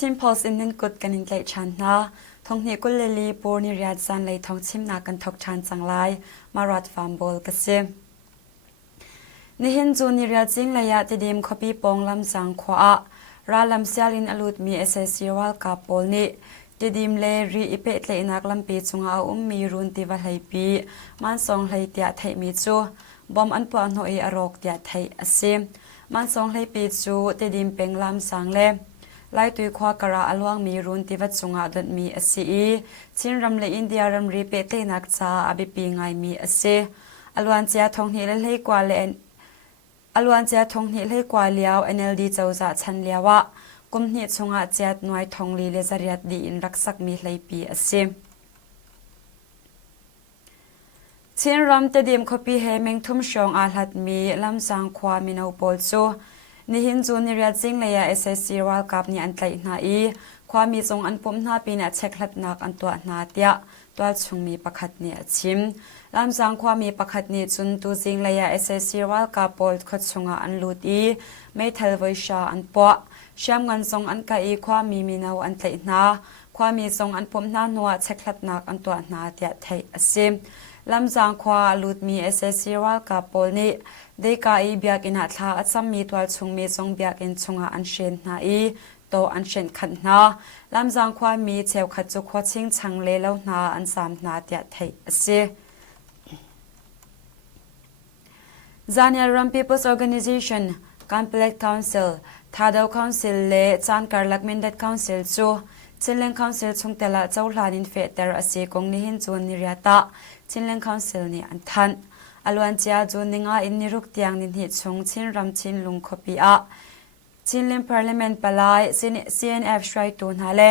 Team Pulse in nin kut kan in tlai chan na thong ni kul leli por ni riat Zaanlei Thawngchimnak kan thok chan Zaanlei marat farm bol ka se ni hin chu ni riat jing la ya ti dim khopi pong lam sang khwa a ra lam sial in alut mi SSC World Cup pol ni ti dim le ri ipe tle inak lam pi chunga mi run ti va hlei pi man song hlei tia thei mi chu bom an pa no e arok tia thei ase man song hlei pi chu ti dim peng lam sang le lai tui khwa kara alwang mi run ti va chunga dot mi ase I chin ram le India ram ri pe te nak cha abi pi ngai mi ase alwan chia thong hi le hlei kwa le alwan chia thong hi hlei kwa liao NLD chawza chan liawa kum ni chunga chat noi thong li le zariat di in raksak mi hlei pi ase chin ram te dim khopi he meng thum shong a hlat mi lam sang khwa mi no pol chu ni hin chu ni ria jing le ya SSC World Cup ni an tlai na I khwa mi chong an pom na pi na cheklat nak an to na tia twal chung mi pakhat ni achim lam sang khwa mi pakhat ni chun tu jing le ya SSC World Cup pol khot chunga an lut I mai thal voi sha an po sham ngan song an ka I khwa mi mi nau an tlai na khwa mi song an pom na nuwa cheklat nak an to na tia thei asim lam sang khwa lut mi SSC World Cup pol ni de ka I biak in atha acham mi twal chung mi song biak in chunga an shen na I to an shen khat na lam sang khwa mi cheu khat chu khwa ching chang le lo na an sam na tia thei ase Zaanlei People's Organization Complex Council Thadau Council le Chankarlak Mindat Council chu Chinleng Council chungtela chawhlanin fe ter ase kong ni hin chun ni riata Chinleng Council ni an than alwan chia chu ninga in niruk tiang nin hi chung chin ram chin lung khopi a Chinleng Parliament palai CNF shrai tu na le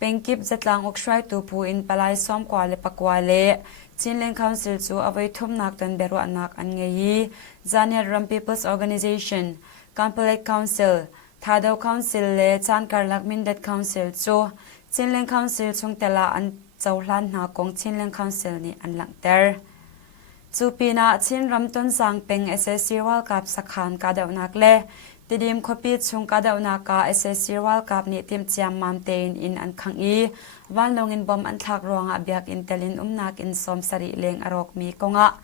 pengkip zatlang ok shrai tu pu in palai som kwa le pakwa le Chinleng Council chu avoi thum nak tan beru anak an ngei Zaanlei People's Organization Complex Council Thadau Council le Chankarlak Mindat Council chu Chinleng Council chungtela an chawhlan na kong Chinleng Council ni an langter chupina chin ram ton sang peng SSC World Cup sakhan ka deunak le tidim khopi chung ka deunak ka SSC World Cup ni tim chiam mam tein in an khang I van longin bom an thak ronga biak in telin umnak in som sari leng arok mi konga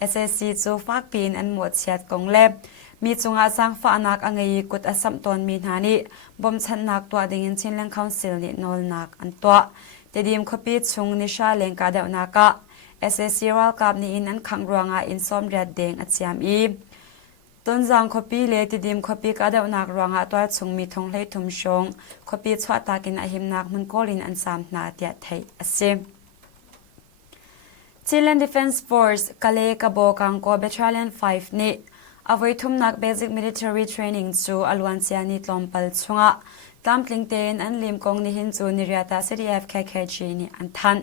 SSC chu fak pin an mo chiat kong le mi chunga sang fa anak angai kut asam ton mi nhani bom chan nak to ding in Chinleng Council ni nol nak an to tidim khopi chung ni sha leng ka deunak ka SSC World Cup ni in an khang ronga in som riat deng achiam I Tonjang khopi le tidim khopi ka deunak ronga twal chung mi thong hlei thum shong khopi chwa takin a himnak mun kolin an sam na tia thei ase Chilean Defense Force kale ka bo kang ko Battalion 5 ni avoi thumnak basic military training chu alwan chiani tlompal chunga tlamtling ten an lim kong ni hin chu ni riata CDF KKG ni an than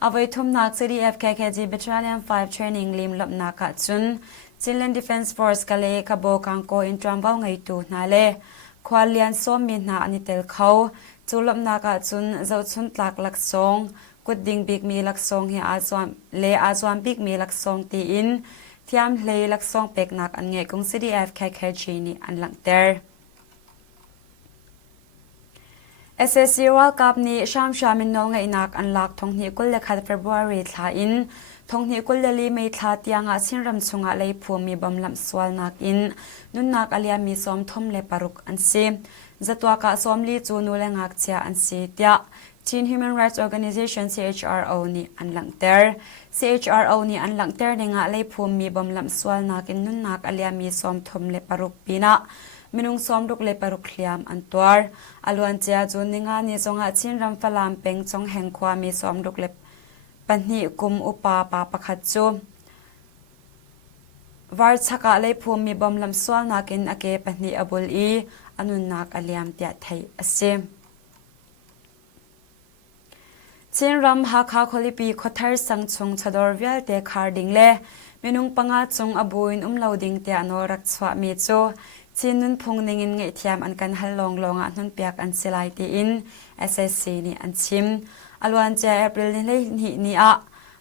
avoi thumnak CDF KKG Battalion 5 training lim lopna ka chun Chilean Defense Force kale ka bo kang ko in trambau ngai tu na le khwalian som mi na ani tel khau chulopna ka chun zo chun tlak lak song kut ding big mi lak song hi azwam big mi lak song ti in thiam hlei lak song pek nak an nge kong CDF KKG ni an langter SSC World Cup ni sham shamin no ngai nak an lak thong ni kul le khat February thla in thong ni kul le mei thla tianga sinram chunga lei phum mi bam lam swal nak in nun nak alia mi som thom le paruk an se zatwa ka somli chu nu le ngak chia an se tia Chin Human Rights Organization CHRO ni an langter CHRO ni an langter ninga lei phum mi bam lam swal nak in nun nak alia mi som thom le paruk pina minung som ruk le paruk hliam an twar alwan chia chu ninga ni chonga chin ram falam peng chong heng khwa mi som ruk le panni kum upa pa pakhat chu war chaka le phum mi bam lam swal nakin ake panni abul I anun nak aliam tia thei ase chin ram ha kha kholipi khothar sang chung chador vial te khar ding le minung panga chung abuin loading te anorak chwa mi chu chin nun phung ningin nge thiam an kan hal long longa nun piak an silai ti in SSC ni an chim alwan cha April ni le ni a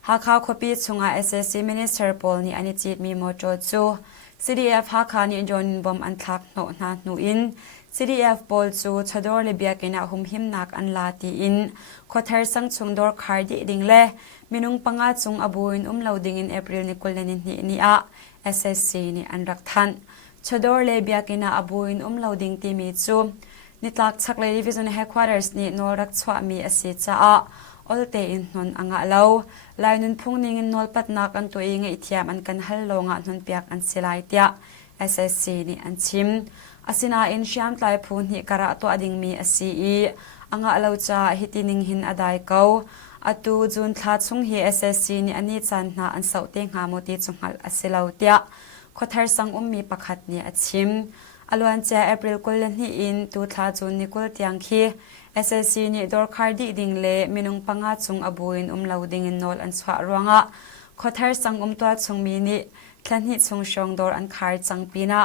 ha kha khopi chunga SSC Minister Paul ni ani chit mi mo cho chu CDF ha kha ni join bom an thak no na nu in CDF ปอลจูชดอร์เลเบียกินาหุมหิมนักอันลาตีอินขอเทอร์สังชงดอร์คาร์ดิดิงเล่มินุงปังอาจงอบูอินลาวดิงอินเอพริลนิคุลนินี่อะ SSC นี่อันรักทันชดอร์เลเบียกินาอบูอินลาวดิงตีมีจูนิตลักชักเลดิวิชั่นเฮดควอเตอร์สนี่นอรักชวามีอสิจ้าอลเตอินนนอ่างะเลาลายนุนพุ่งนิ่งนอลปัดนักอันตัวเองไอเทียมอันกันฮัลโหลงะนนเปียกอันสิไลเตีย SSC นี่อันชิมอาศินาอินชิมไลพูนหิกระตัวดิ่งมีอสีอ่างะเลาจ้าฮิตินิงหินอดายเกาอตูจุนทัดชงฮี SSC นี่อันนี้จันนาอันเสาเตียงหาโมติจงหัลอสิเลาเตียขอเทอร์สังมีประคัดนี่อันชิมอลวันเจาเอพริลกุลนี่อินตูทัดจุนนิกุลเตียงคี SSC นี่ดอร์คาร์ดิดิงเลมินุงปังอาจงอบูอินลาวดิงอินนอลอันสวะรวงะขอเทอร์สังตัวชงมีนี่ทันหิชงชงดอร์อันคาร์จังปีนะ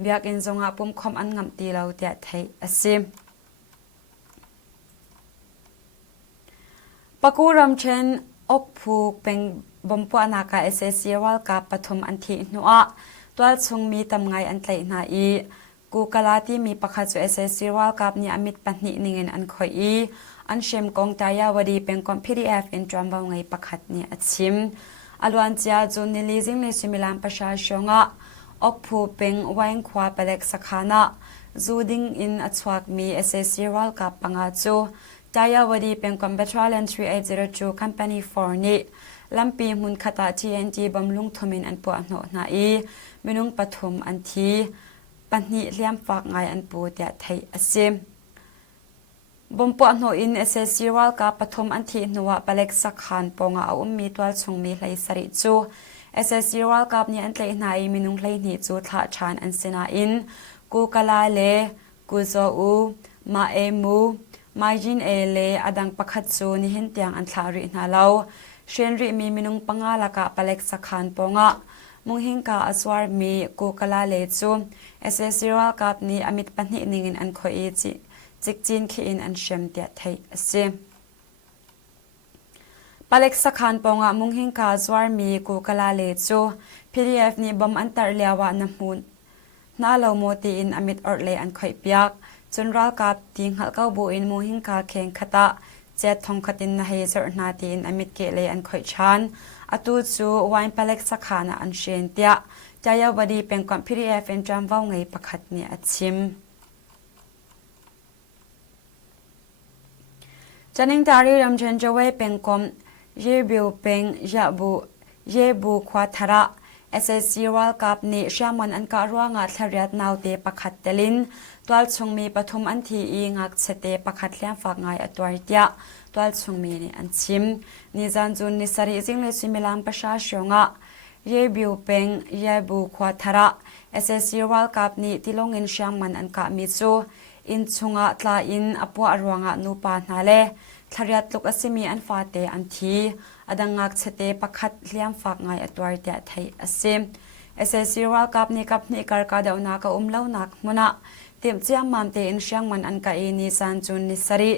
เบียกอินจงอาปุ่มคอมอันงำตีเลาเตียไทยอสิมปกูรัมเชนอกผูกเป็นบอมปวนากา SSC วัลกับปฐมอันที่นัวตัวชงมีตำไงอันไตนาอีกูกลาที่มีประคัตสุ SSC วัลกับนี่อมิตปันนินิงอันคอยอีอันเชมกองตายาวดีเป็นคอม PDF อินทรัมบางไงประคัตนี่อัดชิมอลวันเจ้าจุนนิลิซิงในสิมิลานประชาชนอ่ะอกผูกเป็นวัยขวาเปล็กสักขานะจูดิงอินอัดสวักมี SSC วัลกับปังอาจูตายาวดีเป็นคอม Battalion 3802 Company 4นี่ลำปีมุนขตา TNT บำรุงทมินอันปวดโหนนาอีมินุงปฐมอันทีปันนี้เลี้ยมฝากไงอันปูเดียไทยอสิมบมปวดโหอิน SSC วัลกับปฐมอันทีนัวเปล็กสักขานปงอามีตัวชงมีไหลสริจู SSC วัลกับนี่อันไหลนายมินุงไหลนี่จูทาชานอันสินาอินกูกลาเลกูโซอูมาเอมูมาจินเอเลอดังประคัตซูนี่เห็นเตียงอันทารินาเลาเชนริมีมินุงปังอาลากะเปล็กสักขานปงอามุงหิงกาอสวาร์มีกูกลาเลจู SSC วัลกับนี่อมิตปันนินิงอันคอยจิกจินขีอินอันเชมเตียไทยอสิปเล็กสักขันปงะมุงหิงกาสวาร์มีกูกลาเลจู PDF นี่บอมอันตรเลียวะนมุนน่าเลวโมตีอินอมิตอร์เลอันคอยเปียกจนรักกับทิงหักเก้าบูอินมุงหิงกาเข่งขตะเจ็ดทองคตินนาเฮเซอร์นาตีอินอมิตเกเลอันคอยชันอตูจูวายปเล็กสักขันอันเชนเตียจายาวดีเป็นก่อน PDF เป็นจำว่าไงประคัดเนี่ยอัดชิมจันนิงตารีรำเชนจะไว้เป็นกอมเยบิวเป็นยาบูเยบูควาทาระ SSC วัลกับนี่เชื่อมันอันการว่างาทเรียดนาวเตปคัดเตลินตัวชงมีปฐมอันทีอีงักเสเตปคัดเลี้ยงฝากไงอตัวเดียตัวชงมีนี่อันชิมนิจันจุนนิสริจิงเลสิมิลานประชาชนะเยบิวเป็นเยบูควาทาระ SSC วัลกับนี่ที่ลงเงินเชื่อมันอันกามิจูอินชงะตลาอินอปัวรวงะนูปานาเลทาริตลุกอสิมีอันฟาเตอันทีอดังงักเสเตปคัดเลี้ยงฝากไงอตัวเดียไทยอสิม SSC วัลกับนี่กับนี่การกาเดานักเล่านักมุนะเตรียมเจียมมันเตอินเชียงมันอันกาอินิสันจุนนิสริ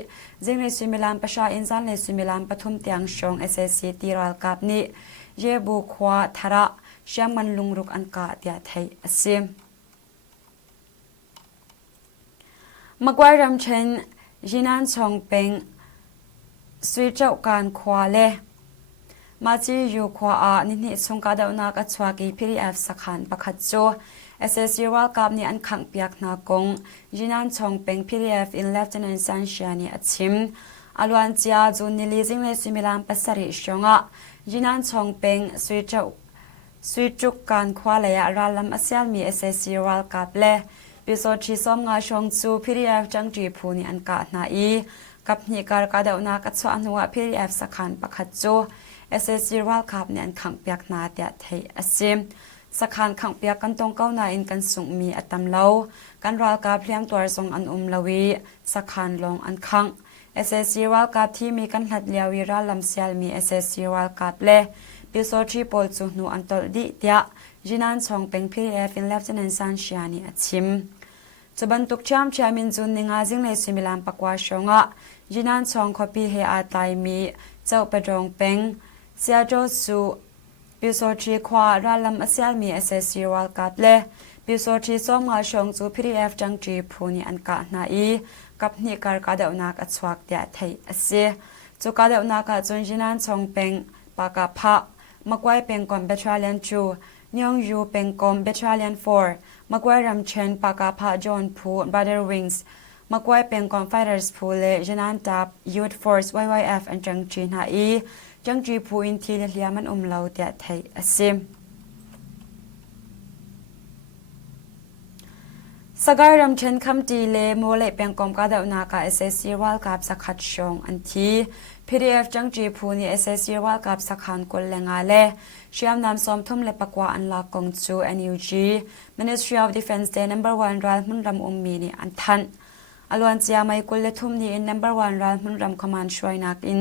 จึงในสุมิลานประชาอินซันในสุมิลานปฐุมเตียงชง SSC ตีรัลกับนี่เยบุควาทาระเชียงมันลุงรุกอันกาเดียไทยอสิมมากวายรำเชนยินันชงเป็นสวิจเอาการควาเลมาจีอยู่ควานินิชงกาดาวนักอัจฉริ PDF สักขันประคัตโจ SSC วัลกับนี่อันขังเปียกนากงยินันชงเป็น PDF in Lieutenant Sanshia นี่อัดชิมอลวันจีอาจุนนิลิซิงเลสิมิลานปัสริชงะยินันชงเป็นสวิจุกการควาเลยราลัมอาเซียนมี SSC วัลกับเลพิโซชีสอมงาชงจู PDF จังจีพูนี่อันกาหนาอีกับนี่การกาดาวนักอัจฉริยะ PDF สักขันประคัตโจ SSC วัลกับนี่อันขังเปียกนาเดียไทยอสิมสักขันขังเปียกกันตรงเก้านาอินกันสูงมีอัตมเลากันรัลกับเลี้ยงตัวทรงอันลวีสักขันลงอันขัง SSC วัลกับที่มีกันหัดเลียวิราลำเซียลมี SSC วัลกับเลพิโซชีโพลจูนูอันตอลดิเดียจินันชงเป็น PDF in Lieutenant Sanshia นี่อัดชิมจะบรรทุกชามชามินจุนนิงาจิงเลสิมิลานปักวาชงะยินันชงคอปีเฮอาไตมีเจ้าประดงเป็งเสียโจสูปิโซชีควาราลัมอาเซียมี SSC วัลกับเล ปิโซทีส้มงาชงจู PDF จังจีพูนี่อันกะนาอีกับนี่การกาเดวนักอัศวกเดียไทยเสียจูกาเดวนักจุนจินันชงเป็งปากาพะมักไว้เป็งก่อนเบทราเลียนจูยองยูเป็งก่อนเบทราเลียน4มักไว้รำเชนปากาพะจอนพูบราเดอร์วิงส์มักไว้เป็งก่อนไฟเดอร์สพูเลจินันดับยูทฟอร์ส YYF อันจังจีนาอีจังจีพูอินทีเลียมันเหลาเดียไทยเสียสกายรำเชนคำจีเลโมเลเปียงกอมกาเดวนากา SSC วัลกับสักขัดชงอันที PDF จังจีพูนี SSC วัลกับสักขันกุลเลงาเลเชียมนำสมทุ่มเลปกว่าอันลากงจู NUG Ministry of Defense Day No. 1รัฐมุนรำมีนีอันทันอลวนเจียไม่กุลเลทุ่มนี No. 1รัฐมุนรำคอมานช่วยนักอิน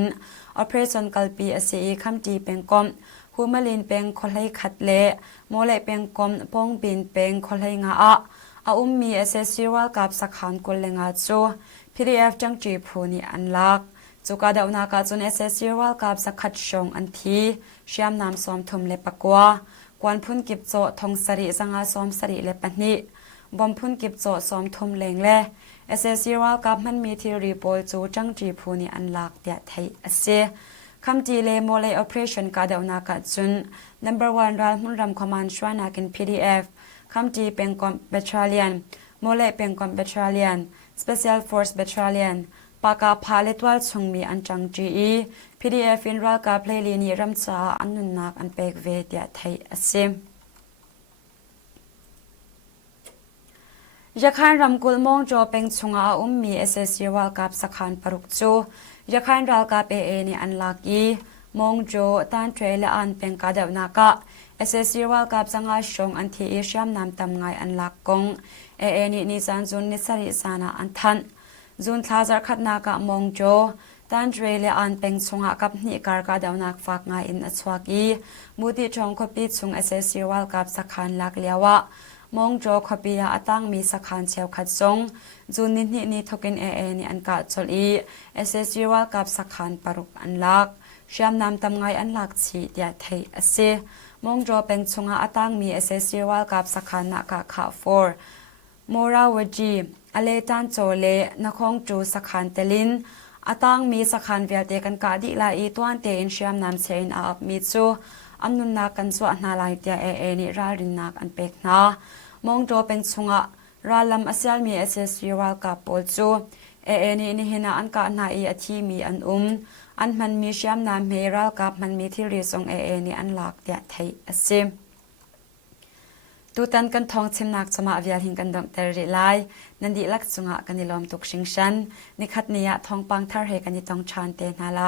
Operation กัลปี SCE คำจีเปียงกอมฮูมาลินเปียงคนให้ขัดเลโมเลเปียงกอมปงบินเปียงคนให้งาอามี SSC วัลกับสักขันกุลเลงาจู PDF จังจีพูนีอันลักจูกาเดวนากาจุน SSC วัลกับสักขัดชงอันทีเชียมนำสอมทุมเลปกว่ากวนพุ่นกิบโจทงสริสังอาสอมสริเลปนิบอมพุ่นกิบโจสอมทุมเลงเล SSC วัลกับมันมีทีรีโพลจูจังจีพูนีอันลักเดียไทยเสียคำจีเลโมเล Operation กาเดวนากาจุน No. 1รัฐมุนรำคอมานช่วยนักิน PDFคำจีเป็นกอมเบทราเลียนโมเลเป็นกอมเบทราเลียน Special Force Battalion ปากาพาเลตวัลชงมีอันจังจี PDF อินรัลกาเพลลีนีรัมซาอันนุนนักอันเป็กเวเดียไทยเซมยาคานรำกุลมงโจเป็นชงอามี SSC วัลกับสักขันปรุกจูยาคานรัลกาเปเอนีอันลักอีมงโจตันเทรลอันเป็นกาเดวนากะSSC วัลกับสังอาชงอันที่เอเชียมนำตำไงอันลักกงนี่นิสันจุนนิสริสานาอันทันจุนทาจารขัดนากะมงโจตันเทรลอันเป็นชงอากับนิการกาเดวนักฝากไงอินอสวากีมูติชงคบิชง SSC วัลกับสักขันลักเลียวะมงโจคบิยาตั้งมีสักขันเชียวขัดทรงจุนนิทกินนี่อันกาจลี SSC วัลกับสักขันปรุกอันลักเชียมนำตำไงอันลักชีเดียไทยเสมงโจเป็นชงอาตั้งมี SSC วัลกับสักขันนักขา4โมราวจีอเลตันโจเลนคงจูสักขันเตลินอาตั้งมีสักขันเวียเตกันกาดิลาอีตัวอันเตอินเชียมนำเชนอาบมีจูอันนุนนักกันสวนาลายเตียนี่รารินนักอันเป็กนามงโจเป็นชงอาราลัมอาเซียนมี SSC วัลกับโปลจูนี่หินาอันกาหนาอีอาทีมีอันอันมันมีเชียมนามเมรัลกับมันมีที่รีสงนี่อันลักเดียไทยเซมตูตันกันทองชิมนักสมาวิยาหิงกันดงเตริไลนันดีลักสุงะกันนิลอมตุกชิงชันนิคัดเนียทองปังทาร์เฮกันนิตองชานเตนาไล